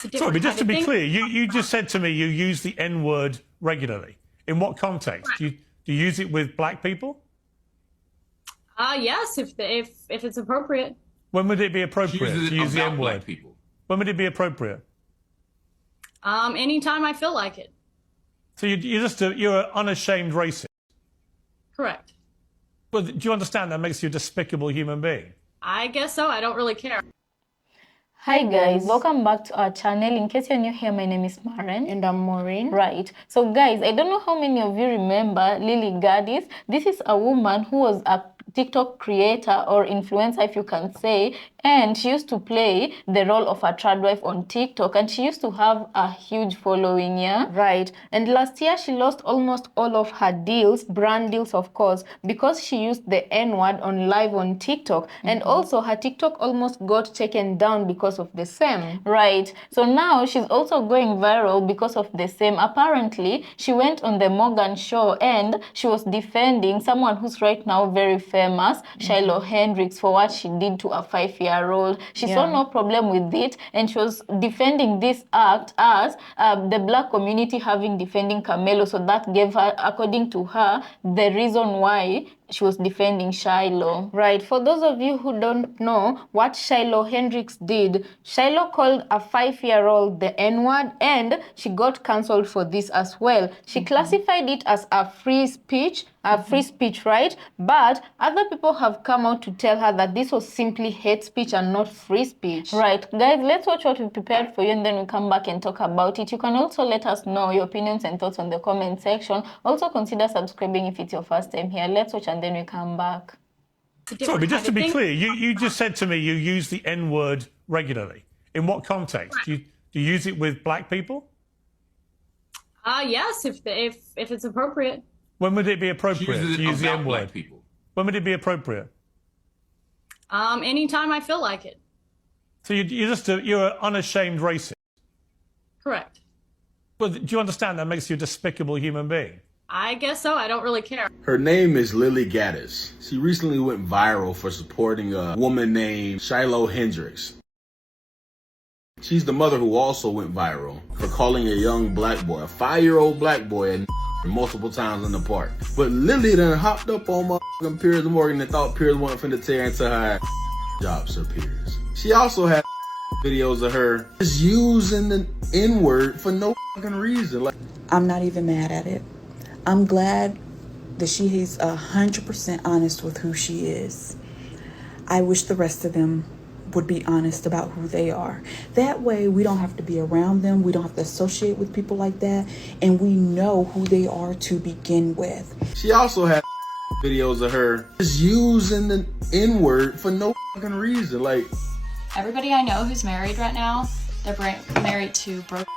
Sorry, but just to be clear, you just said to me you use the N-word regularly. In what context? Do you use it with black people? Yes, if it's appropriate. When would it be appropriate to use the N-word? When would it be appropriate? Anytime I feel like it. So you're an unashamed racist. Correct. Well, do you understand that makes you a despicable human being? I guess so. I don't really care. Hi guys, welcome back to our channel. In case you're new here, my name is Maren. And I'm Maureen. Right. So guys, I don't know how many of you remember Lily Gaddis. This is a woman who was a TikTok creator or influencer, if you can say, and she used to play the role of a trad wife on TikTok, and she used to have a huge following, yeah? Right. And last year, she lost almost all of her deals, brand deals, of course, because she used the N-word on live on TikTok. And also, her TikTok almost got taken down because of the same. Right. So now she's also going viral because of the same. Apparently, she went on the Morgan show and she was defending someone who's right now very famous, Shiloh Hendrix, for what she did to a 5-year-old. She saw no problem with it, and she was defending this act as the black community having defending Camelo. So that gave her, according to her, the reason why she was defending Shiloh. Right. For those of you who don't know what Shiloh Hendrix did, Shiloh called a 5-year-old the N-word, and she got cancelled for this as well. She classified it as a free speech, right? But other people have come out to tell her that this was simply hate speech and not free speech. Right. Guys, let's watch what we prepared for you, and then we come back and talk about it. You can also let us know your opinions and thoughts on the comment section. Also consider subscribing if it's your first time here. Let's watch and then we come back. Sorry, but just to be clear, you just said to me you use the N-word regularly. In what context? Do you use it with black people? Yes, if it's appropriate. When would it be appropriate to use the N-word? When would it be appropriate? Anytime I feel like it. So you're an unashamed racist. Correct. Well, do you understand that makes you a despicable human being? I guess so. I don't really care. Her name is Lily Gaddis. She recently went viral for supporting a woman named Shiloh Hendrix. She's the mother who also went viral for calling a young black boy, a 5-year-old black boy, multiple times in the park. But Lily done hopped up on motherfucking Piers Morgan and thought Piers wasn't finna tear into her jobs her Piers. She also had videos of her just using the N-word for no fucking reason. Like, I'm not even mad at it. I'm glad that she is 100% honest with who she is. I wish the rest of them would be honest about who they are. That way we don't have to be around them. We don't have to associate with people like that. And we know who they are to begin with. She also had videos of her just using the N-word for no fucking reason. Like, everybody I know who's married right now, they're married to broke.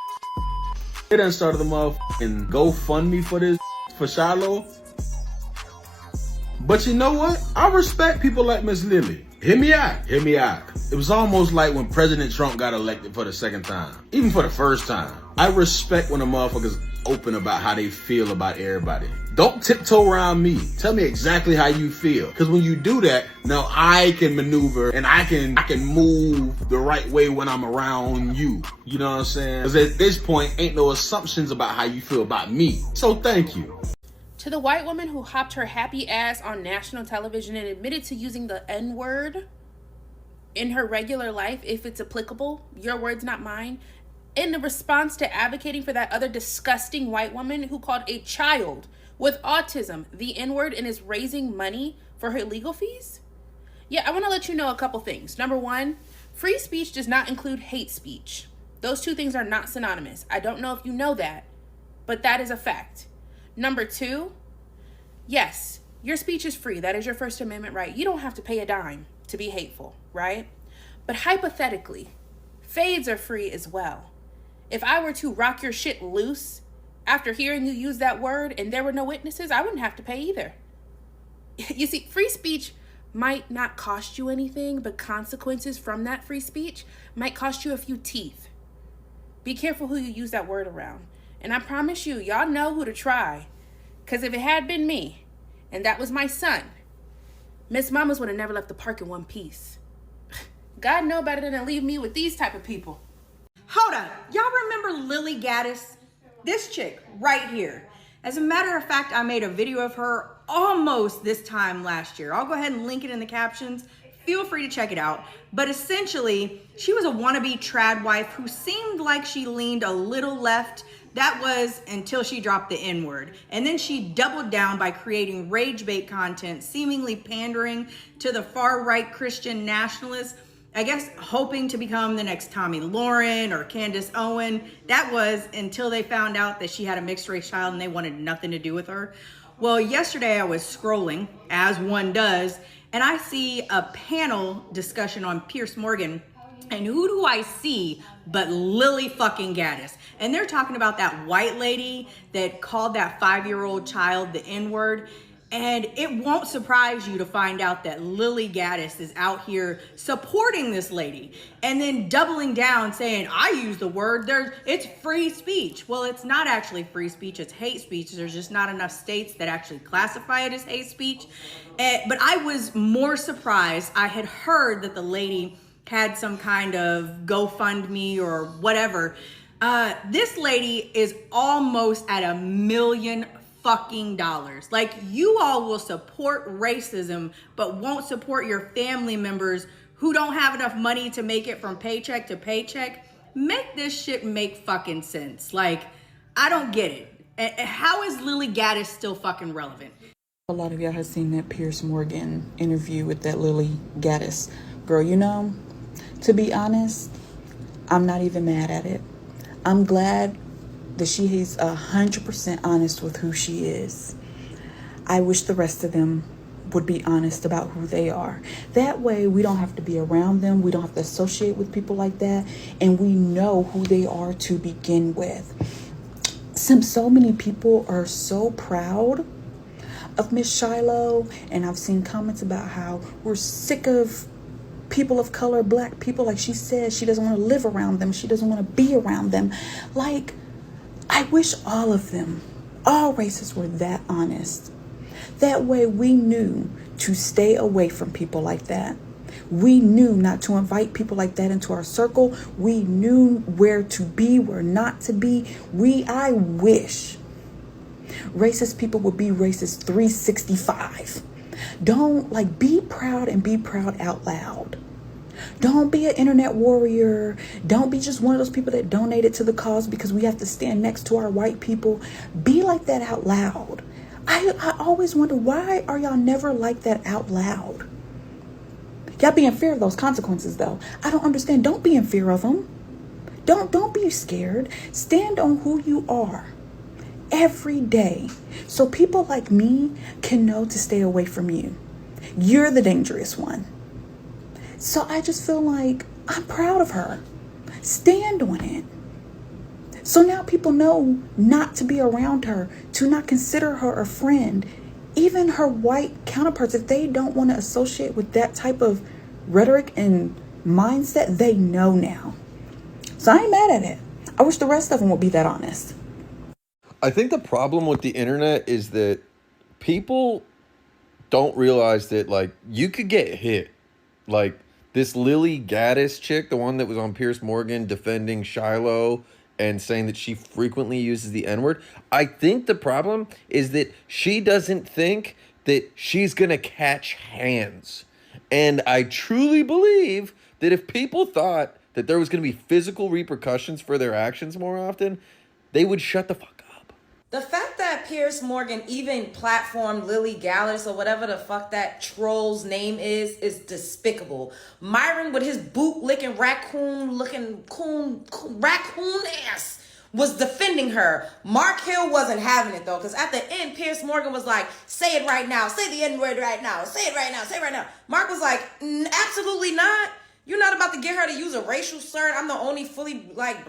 They done started the motherfucking GoFundMe for Shiloh. But you know what? I respect people like Miss Lily. Hear me out. It was almost like when President Trump got elected for the second time, even for the first time. I respect when a motherfucker's open about how they feel about everybody. Don't tiptoe around me. Tell me exactly how you feel. Because when you do that, now I can maneuver and I can move the right way when I'm around you. You know what I'm saying? Because at this point, ain't no assumptions about how you feel about me. So thank you. To the white woman who hopped her happy ass on national television and admitted to using the N-word in her regular life, if it's applicable, your words, not mine, in the response to advocating for that other disgusting white woman who called a child with autism the N-word and is raising money for her legal fees? Yeah, I want to let you know a couple things. Number one, free speech does not include hate speech. Those two things are not synonymous. I don't know if you know that, but that is a fact. Number two, yes, your speech is free. That is your First Amendment right. You don't have to pay a dime to be hateful, right? But hypothetically, fades are free as well. If I were to rock your shit loose after hearing you use that word and there were no witnesses, I wouldn't have to pay either. You see, free speech might not cost you anything, but consequences from that free speech might cost you a few teeth. Be careful who you use that word around. And I promise you, y'all know who to try. Because if it had been me, and that was my son, Miss Mamas would have never left the park in one piece. God know better than to leave me with these type of people. Hold up. Y'all remember Lily Gaddis? This chick right here. As a matter of fact, I made a video of her almost this time last year. I'll go ahead and link it in the captions. Feel free to check it out. But essentially, she was a wannabe trad wife who seemed like she leaned a little left. That was until she dropped the N-word. And then she doubled down by creating rage bait content, seemingly pandering to the far-right Christian nationalists. I guess hoping to become the next Tommy Lauren or Candace Owen. That was until they found out that she had a mixed race child and they wanted nothing to do with her. Well, yesterday I was scrolling, as one does, and I see a panel discussion on Piers Morgan. And who do I see but Lily fucking Gaddis? And they're talking about that white lady that called that 5-year-old child the N-word. And it won't surprise you to find out that Lily Gaddis is out here supporting this lady and then doubling down saying, I use the word, it's free speech. Well, it's not actually free speech, it's hate speech. There's just not enough states that actually classify it as hate speech. But I was more surprised. I had heard that the lady had some kind of GoFundMe or whatever. This lady is almost at $1 million fucking dollars. Like, you all will support racism but won't support your family members who don't have enough money to make it from paycheck to paycheck. Make this shit make fucking sense. Like, I don't get it. How is Lily Gaddis still fucking relevant? A lot of y'all have seen that Piers Morgan interview with that Lily Gaddis girl. You know, to be honest, I'm not even mad at it. I'm glad that she is 100% honest with who she is. I wish the rest of them would be honest about who they are. That way we don't have to be around them. We don't have to associate with people like that. And we know who they are to begin with. So many people are so proud of Miss Shiloh. And I've seen comments about how we're sick of people of color, black people. Like she says, she doesn't want to live around them. She doesn't want to be around them. Like, I wish all of them, all races were that honest. That way we knew to stay away from people like that. We knew not to invite people like that into our circle. We knew where to be, where not to be. I wish racist people would be racist 365. Don't be proud and be proud out loud. Don't be an internet warrior. Don't be just one of those people that donated to the cause because we have to stand next to our white people. Be like that out loud. I always wonder, why are y'all never like that out loud? Y'all be in fear of those consequences, though. I don't understand. Don't be in fear of them. Don't be scared. Stand on who you are every day so people like me can know to stay away from you. You're the dangerous one. So I just feel like I'm proud of her. Stand on it. So now people know not to be around her, to not consider her a friend. Even her white counterparts, if they don't want to associate with that type of rhetoric and mindset, they know now. So I ain't mad at it. I wish the rest of them would be that honest. I think the problem with the internet is that people don't realize that, you could get hit. This Lily Gaddis chick, the one that was on Piers Morgan defending Shiloh and saying that she frequently uses the N-word. I think the problem is that she doesn't think that she's going to catch hands. And I truly believe that if people thought that there was going to be physical repercussions for their actions more often, they would shut the fuck up. The fact that Piers Morgan even platformed Lily Gaddis or whatever the fuck that troll's name is despicable. Myron with his boot-licking raccoon ass was defending her. Mark Hill wasn't having it though, because at the end, Piers Morgan was like, say it right now, say the N-word right now, say it right now, say it right now. Mark was like, absolutely not. You're not about to get her to use a racial slur. I'm the only fully black,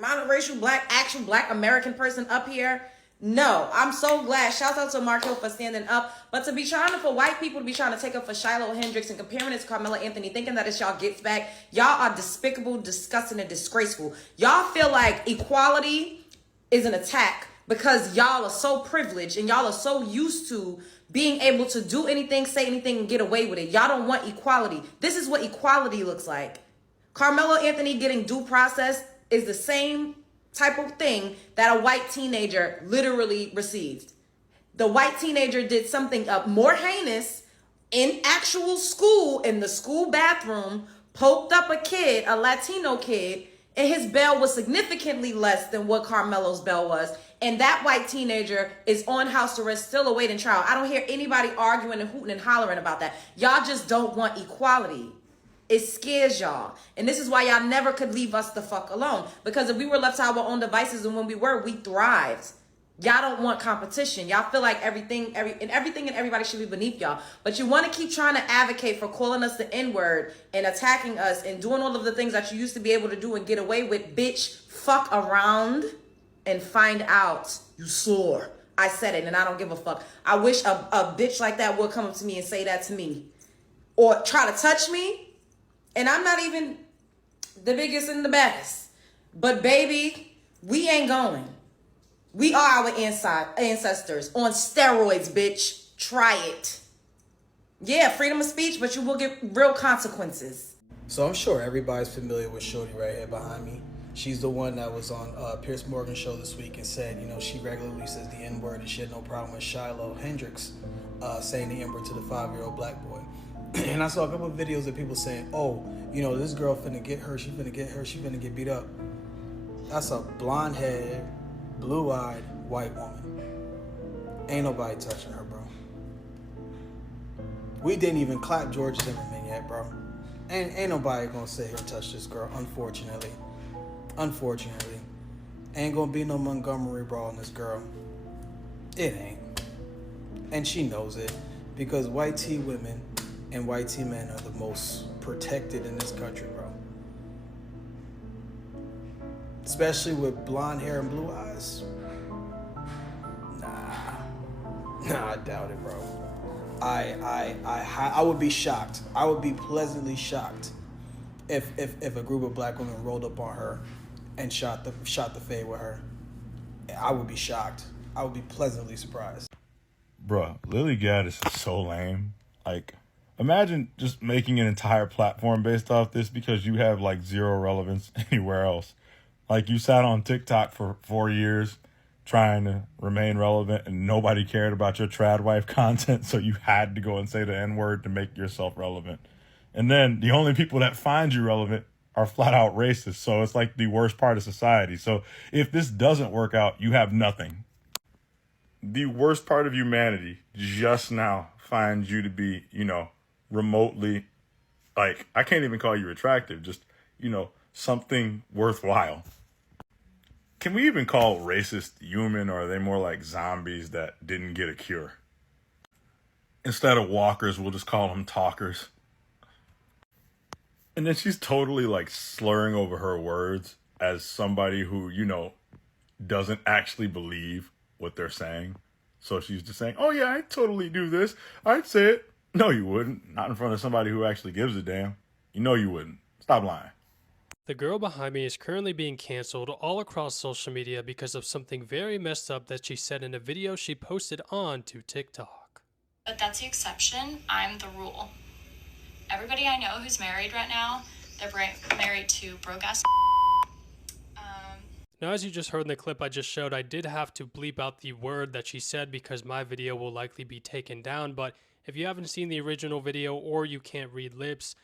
monoracial, actual black American person up here. No, I'm so glad. Shout out to Mark Hill for standing up. But to be trying for white people to be trying to take up for Shiloh Hendrix and comparing it to Carmela Anthony, thinking that it's y'all gets back, y'all are despicable, disgusting, and disgraceful. Y'all feel like equality is an attack because y'all are so privileged and y'all are so used to being able to do anything, say anything, and get away with it. Y'all don't want equality. This is what equality looks like. Carmelo Anthony getting due process is the same type of thing that a white teenager literally received. The white teenager did something more heinous in actual school, in the school bathroom, poked up a kid, a Latino kid, and his bail was significantly less than what Carmelo's bail was. And that white teenager is on house arrest, still awaiting trial. I don't hear anybody arguing and hooting and hollering about that. Y'all just don't want equality. It scares y'all. And this is why y'all never could leave us the fuck alone. Because if we were left to our own devices, and when we were, we thrived. Y'all don't want competition. Y'all feel like everything and everybody should be beneath y'all. But you want to keep trying to advocate for calling us the N-word and attacking us and doing all of the things that you used to be able to do and get away with. Bitch, fuck around and find out you sore. I said it and I don't give a fuck. I wish a bitch like that would come up to me and say that to me. Or try to touch me. And I'm not even the biggest and the baddest. But baby, we ain't going. We are our ancestors on steroids, bitch. Try it. Yeah, freedom of speech, but you will get real consequences. So I'm sure everybody's familiar with Shorty right here behind me. She's the one that was on Piers Morgan's show this week and said, you know, she regularly says the N-word and she had no problem with Shiloh Hendrix saying the N-word to the 5-year-old black boy. And I saw a couple of videos of people saying, oh, you know, this girl finna get her, she finna get beat up. That's a blonde-haired, blue-eyed white woman. Ain't nobody touching her, bro. We didn't even clap George Zimmerman yet, bro. Ain't nobody gonna sit here and touch this girl, unfortunately. Unfortunately. Ain't gonna be no Montgomery brawl on this girl. It ain't. And she knows it, because white T women and white T men are the most protected in this country, bro. Especially with blonde hair and blue eyes. Nah, I doubt it, bro. I would be shocked. I would be pleasantly shocked if a group of black women rolled up on her and shot the fade with her. I would be shocked. I would be pleasantly surprised. Bruh, Lily Gaddis is so lame. Like, imagine just making an entire platform based off this because you have like zero relevance anywhere else. Like, you sat on TikTok for 4 years trying to remain relevant and nobody cared about your trad wife content, so you had to go and say the N-word to make yourself relevant. And then the only people that find you relevant are flat out racist, so it's like the worst part of society. So if this doesn't work out, you have nothing. The worst part of humanity just now finds you to be, you know, remotely, like, I can't even call you attractive, just, you know, something worthwhile. Can we even call racist human, or are they more like zombies that didn't get a cure? Instead of walkers, we'll just call them talkers. And then she's totally like slurring over her words as somebody who, you know, doesn't actually believe what they're saying. So she's just saying, oh yeah, I totally do this. I'd say it. No, you wouldn't. Not in front of somebody who actually gives a damn. You know you wouldn't. Stop lying. The girl behind me is currently being canceled all across social media because of something very messed up that she said in a video she posted on to TikTok. But that's the exception. I'm the rule. Everybody I know who's married right now, they're married to broke-ass. Now, as you just heard in the clip I just showed, I did have to bleep out the word that she said because my video will likely be taken down. But if you haven't seen the original video or you can't read lips,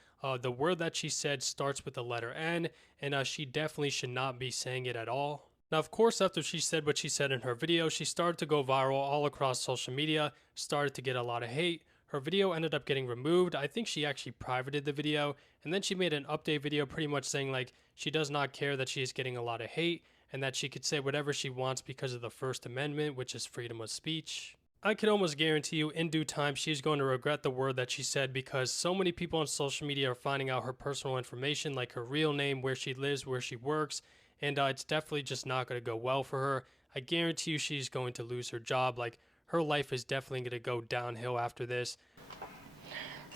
the word that she said starts with the letter N, and she definitely should not be saying it at all. Now, of course, after she said what she said in her video, she started to go viral all across social media, started to get a lot of hate. Her video ended up getting removed. I think she actually privated the video, and then she made an update video pretty much saying like she does not care that she is getting a lot of hate and that she could say whatever she wants because of the First Amendment, which is freedom of speech. I could almost guarantee you in due time she's going to regret the word that she said, because so many people on social media are finding out her personal information, like her real name, where she lives, where she works, and it's definitely just not going to go well for her. I guarantee you she's going to lose her job. Like, her life is definitely going to go downhill after this.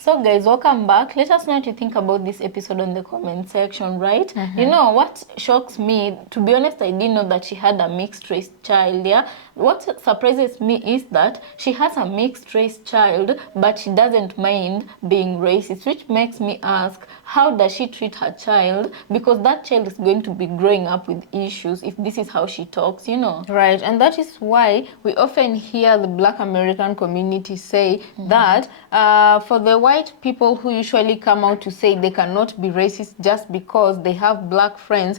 So guys, welcome back. Let us know what you think about this episode on the comment section, right? You know, what shocks me, to be honest, I didn't know that she had a mixed race child, yeah? What surprises me is that she has a mixed race child, but she doesn't mind being racist, which makes me ask, how does she treat her child? Because that child is going to be growing up with issues if this is how she talks, you know? Right, and that is why we often hear the Black American community say that for the white people who usually come out to say they cannot be racist just because they have black friends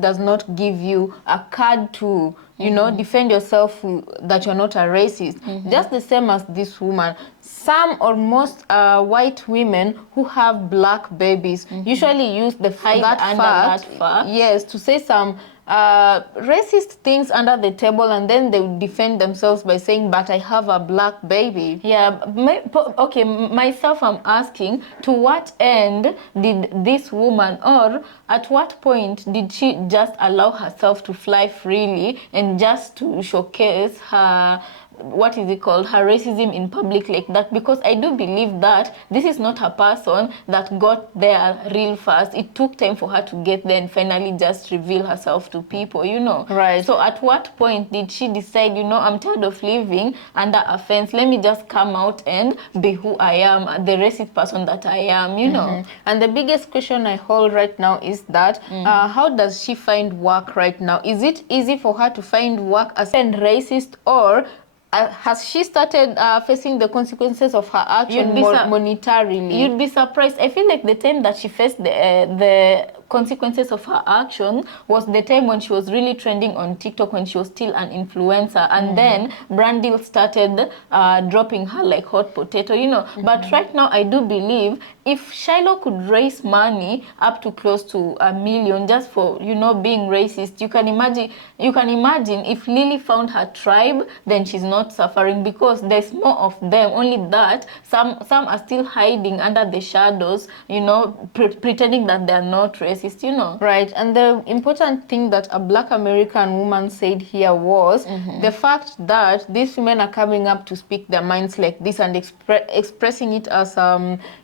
does not give you a card to, you know, defend yourself that you're not a racist. Just the same as this woman. Some or most white women who have black babies usually use that fact, yes, to say some racist things under the table, and then they would defend themselves by saying, but I have a black baby. Yeah, okay, myself, I'm asking, to what end did this woman, or at what point did she just allow herself to fly freely and just to showcase her, what is it called, her racism in public like that? Because I do believe that this is not a person that got there real fast. It took time for her to get there and finally just reveal herself to people, you know. Right. So at what point did she decide, you know, I'm tired of living under a fence, let me just come out and be who I am, the racist person that I am, you know. And the biggest question I hold right now is that how does she find work right now? Is it easy for her to find work as a racist, or has she started facing the consequences of her action monetarily? You'd be surprised. I feel like the time that she faced the consequences of her action was the time when she was really trending on TikTok, when she was still an influencer, and then brand deals started dropping her like hot potato, you know. But right now, I do believe if Shiloh could raise money up to close to $1 million just for, you know, being racist, you can imagine if Lily found her tribe, then she's not suffering, because there's more of them. Only that some are still hiding under the shadows, you know, pretending that they're not racist, you know. Right, and the important thing that a Black American woman said here was the fact that these women are coming up to speak their minds like this and expressing it as,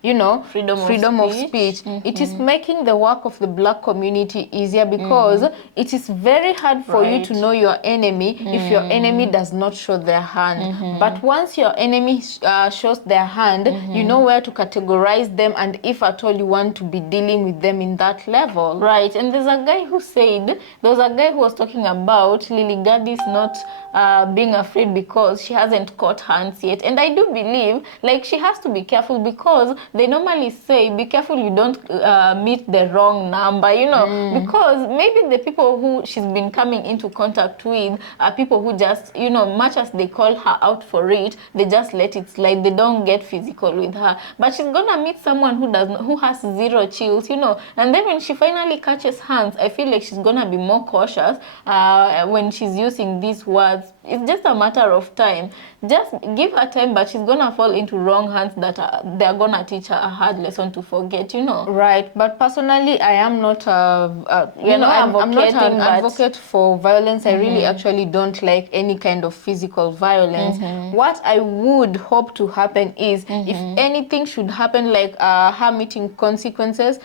you know, freedom of speech. It is making the work of the Black community easier, because it is very hard for you to know your enemy if your enemy does not show their hand. But once your enemy shows their hand, you know where to categorize them, and if at all you want to be dealing with them in that level. Right, and there's a guy who said, there was a guy who was talking about Lily Gaddis not being afraid because she hasn't caught hands yet. And I do believe, like, she has to be careful, because they normally say, be careful you don't meet the wrong number, you know, because maybe the people who she's been coming into contact with are people who just, you know, much as they call her out for it, they just let it slide. They don't get physical with her. But she's gonna meet someone who has zero chills, you know. And then when she finally catches hands, I feel like she's gonna be more cautious when she's using these words. It's just a matter of time. Just give her time, but she's gonna fall into wrong hands that they're gonna teach her a hard lesson to forget, you know. Right, but personally, I am not I'm not an advocate for violence. I really actually don't like any kind of physical violence. What I would hope to happen is, if anything should happen, like her meeting consequences,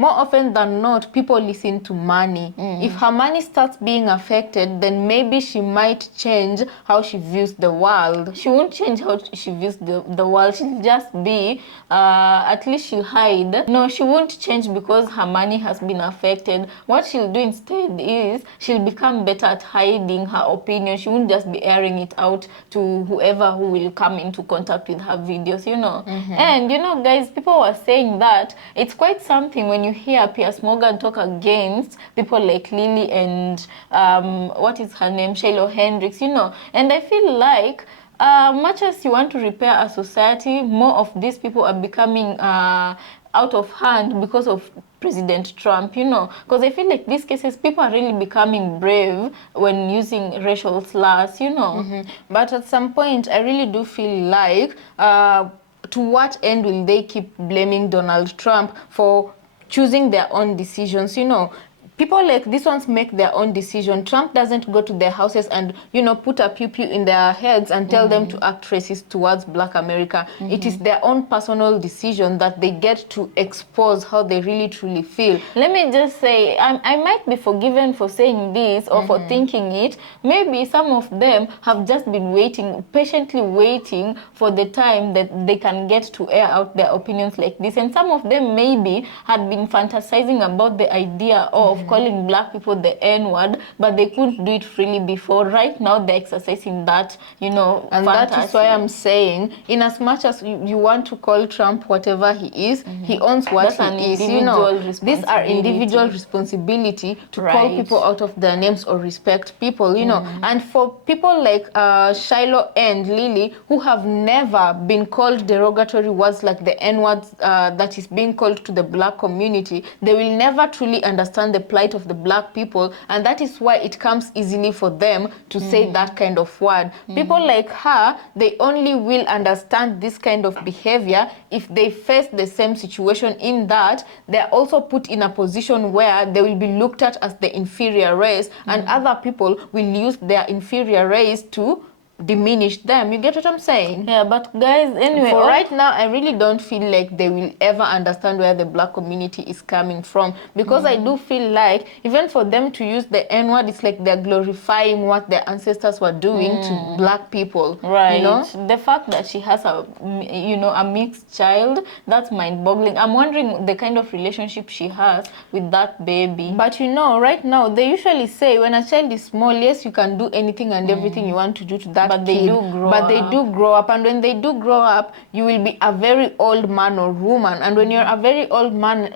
more often than not, people listen to money. If her money starts being affected, then maybe she might change how she views the world. She won't change how she views the world. She'll just be, at least she'll hide. No, she won't change because her money has been affected. What she'll do instead is, she'll become better at hiding her opinion. She won't just be airing it out to whoever who will come into contact with her videos, you know. And, you know, guys, people were saying that it's quite something when you hear Piers Morgan talk against people like Lily and what is her name, Shiloh Hendrix, you know. And I feel like much as you want to repair a society, more of these people are becoming out of hand because of President Trump, you know. Because I feel like these cases, people are really becoming brave when using racial slurs, you know. But at some point, I really do feel like to what end will they keep blaming Donald Trump for choosing their own decisions, you know? people like these ones make their own decision. Trump doesn't go to their houses and, you know, put a pew-pew in their heads and tell them to act racist towards Black America. It is their own personal decision that they get to expose how they really truly feel. Let me just say, I might be forgiven for saying this or for thinking it. Maybe some of them have just been waiting, patiently waiting for the time that they can get to air out their opinions like this. And some of them maybe had been fantasizing about the idea of calling Black people the N-word, but they couldn't do it freely before. Right now, they're exercising that, you know, and fantasy. that is why I'm saying, in as much as you want to call Trump whatever he is, he owns what he is. You know, these are individual responsibility to call people out of their names or respect people, you know. And for people like Shiloh and Lily, who have never been called derogatory words like the N-word that is being called to the Black community, they will never truly understand the plight of the Black people, and that is why it comes easily for them to say that kind of word. People like her, they only will understand this kind of behavior if they face the same situation, in that they're also put in a position where they will be looked at as the inferior race, and other people will use their inferior race to diminish them. You get what I'm saying? Yeah, but guys, anyway, for right now, I really don't feel like they will ever understand where the Black community is coming from, because I do feel like even for them to use the N-word, it's like they're glorifying what their ancestors were doing to Black people. Right. You know? The fact that she has a, you know, a mixed child, that's mind-boggling. I'm wondering the kind of relationship she has with that baby. But you know, right now, they usually say when a child is small, yes, you can do anything and everything you want to do to that but they kid, do grow but up. they do grow up, and when they do grow up, you will be a very old man or woman, and when you're a very old man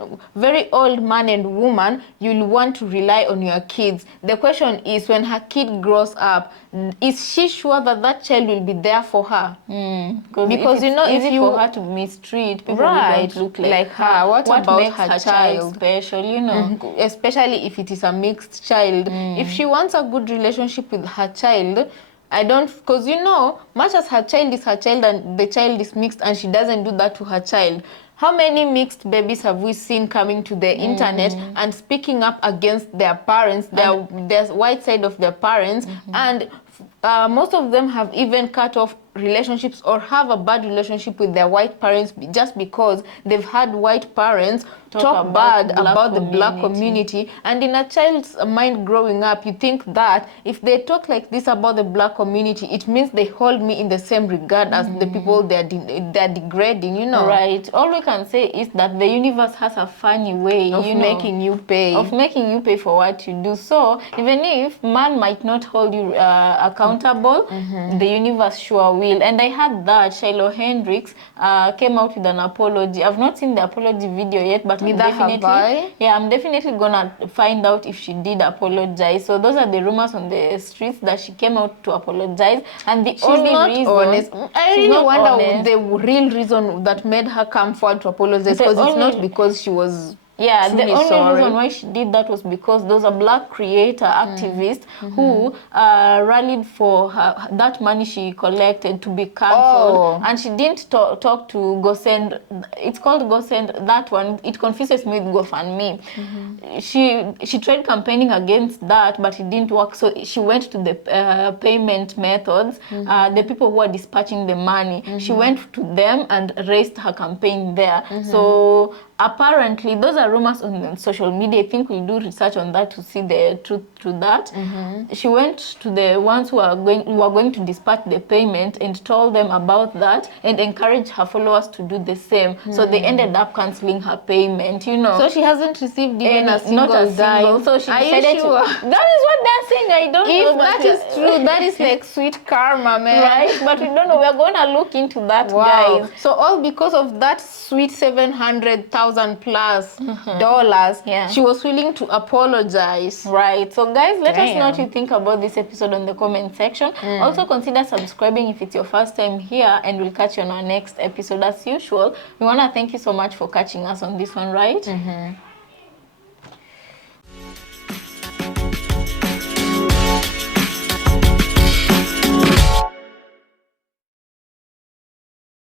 and woman, you'll want to rely on your kids. The question is, when her kid grows up, is she sure that that child will be there for her? Because you know, if you for her to mistreat people who don't look like her, what about makes her child special, you know? Especially if it is a mixed child. If she wants a good relationship with her child, I don't, because you know, much as her child is her child and the child is mixed and she doesn't do that to her child, how many mixed babies have we seen coming to the internet and speaking up against their parents, their white side of their parents, and most of them have even cut off relationships or have a bad relationship with their white parents just because they've had white parents talk bad about the Black community. And in a child's mind growing up, you think that if they talk like this about the Black community, it means they hold me in the same regard as the people they're degrading, you know? Right. All we can say is that the universe has a funny way of making you pay. Of making you pay for what you do. So even if man might not hold you accountable, the universe sure will. And I heard that Shiloh Hendrix came out with an apology. I've not seen the apology video yet, but I'm definitely gonna find out if she did apologize. So those are the rumors on the streets that she came out to apologize. And the only reason I really wonder the real reason that made her come forward to apologize, because it's not because she was the only reason why she did that was because there was a Black creator activist who rallied for that money she collected to be cancelled, and she didn't talk to GoSend. It's called GoSend. That one, it confuses me with GoFundMe. She tried campaigning against that, but it didn't work. So she went to the payment methods, the people who are dispatching the money. She went to them and raised her campaign there. So apparently, those are rumors on social media. I think we'll do research on that to see the truth to that. She went to the ones who are going to dispatch the payment and told them about that and encouraged her followers to do the same. So they ended up cancelling her payment, you know. So she hasn't received even a single dime. So she decided to. That is what they're saying. I don't know. If that is true, that is like sweet karma, man. Right? But we don't know. We're going to look into that, guys. So all because of that sweet $700,000 plus dollars, she was willing to apologize. Right. So guys, let us know what you think about this episode on the comment section. Also consider subscribing if it's your first time here, and we'll catch you on our next episode. As usual, we want to thank you so much for catching us on this one, right?